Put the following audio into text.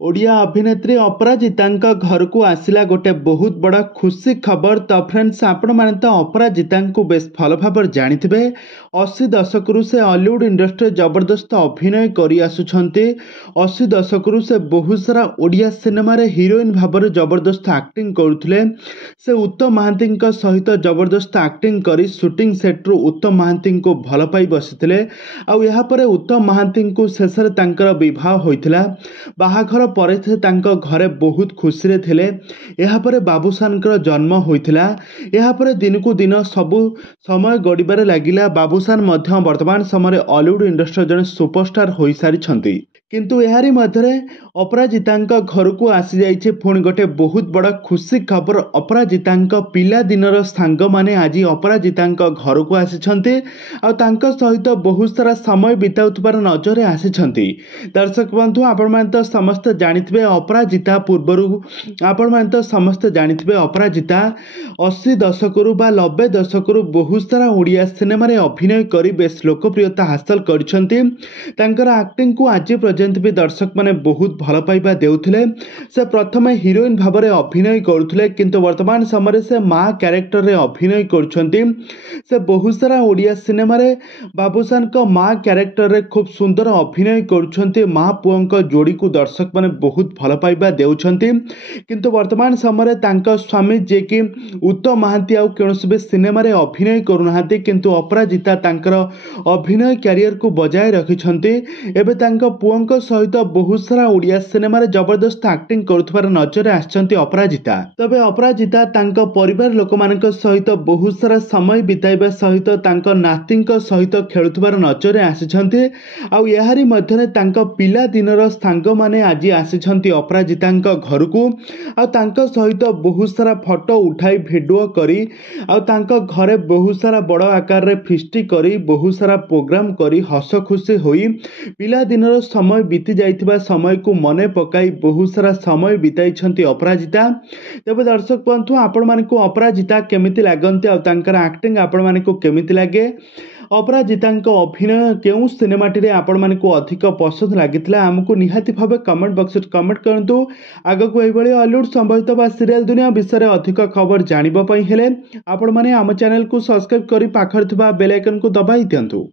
ओडिया अभिनेत्री अपराजिता घर को आसला गोटे बहुत बड़ा खुशी खबर। तो फ्रेंड्स आपण मैंने तो अपराजिता बेस भल भाव जानिथिबे। 80 दशक से हॉलीवुड इंडस्ट्री जबरदस्त अभिनय करी आसुछंती। 80 दशक से बहुत सारा ओडिया सिनेमा रे हीरोइन भाव जबरदस्त एक्टिंग करुले। से उत्तम महांती सहित जबरदस्त एक्टिंग करी शूटिंग सेट्रु उत्तम महांती को भल पाई बसीथिले। आउ यहाँ पर उत्तम महांती को शेष विवाह होइथिला। बाहाघर पर से तांको घरे बहुत खुशी रे थिले। यहाँ पर बाबूसान जन्म होइथिला। यहाँ पर दिन को दिन सबु समय गड़िबारे लागिला। बाबूसान मध्य वर्तमान समय हॉलीवुड इंडस्ट्री जने सुपरस्टार होई सारिछंती। किंतु यारी मध्य अपराजिता घर को आसी जाइए पुणी गोटे बहुत बड़ा खुशी खबर। अपराजिता पिला दिनर सांग माने आज अपराजिता घर को आसी सहित बहुत सारा समय बिताउथबार नजर आसी। दर्शक बंधु आपण मैंने तो समस्ते जानिथिबे अपराजिता पूर्वर आपण मैंने तो समस्ते जानिथिबे अपराजिता 80 दशक बा 90 दशक बहुत सारा ओडिया सिनेमा रे अभिनय करी बेस लोकप्रियता हासिल करछंती। तांकर एक्टिंग को आज पर्यंत भी दर्शक माने बहुत भल पाइबा देउथिले। से प्रथम हीरोइन भाव में अभिनय करुले किंतु वर्तमान समय से माँ क्यारेक्टर रे अभिनय करछंती। से बहुत सारा ओडिया सिनेमा रे बाबूसान को माँ क्यारेक्टर रे खूब सुंदर अभिनय करुछंती। माँ पुओं जोड़ी को दर्शक माने बहुत भल पाइबा देउछंती। किंतु वर्तमान समय तांका स्वामी जे कि उत्तम महांती आउ कौनसी भी सिनेमा रे अभिनय करुनाहांती किंतु अपराजिता तांकर अभिनय कैरियर को बजाय रखिछंती। एबे तांका पुओं सहित बहुत सारा ओडिया सिनेमा रे जबरदस्त एक्टिंग करुथबार नजर आछंती अपराजिता। तबे अपराजिता तांका परिवार लोक मानक सहित बहुत सारा समय बिताइबा सहित तांका नातींक सहित खेलुथबार नजर आछंती। आउ याहारी मध्यरे तांका पिला दिनर सांग माने आज आछंती अपराजिता घर को। आ तांका सहित बहुत सारा फोटो उठाई भिडियो करी आ तांका घरे बहुत सारा बड़ आकार रे फिस्टी करी बहुत सारा प्रोग्राम करी हस खुशी होई पिला दिनर समय बीती जाइथिबा समय को मने पकाई बहुत सारा समय बिताइछंती अपराजिता। तेबे दर्शक बंधु आपण मानकु अपराजिता केमिति लागंती आ तांकर एक्टिंग आपण मानकु केमिति लागे? अपराजिता अभिनय केउं सिनेमाटी रे आपण मानकु अधिक पसंद लागिथिला हमकु निहाती भाबे कमेंट बॉक्स रे कमेंट करंतु। आगकु एई भली हॉलीवुड संबंधित बा सीरियल दुनिया विषय अधिक खबर जानिबा पई हेले आपण माने आम चैनल को सब्सक्राइब करी पाखर थिबा बेल आइकन को दबाई दियंतु।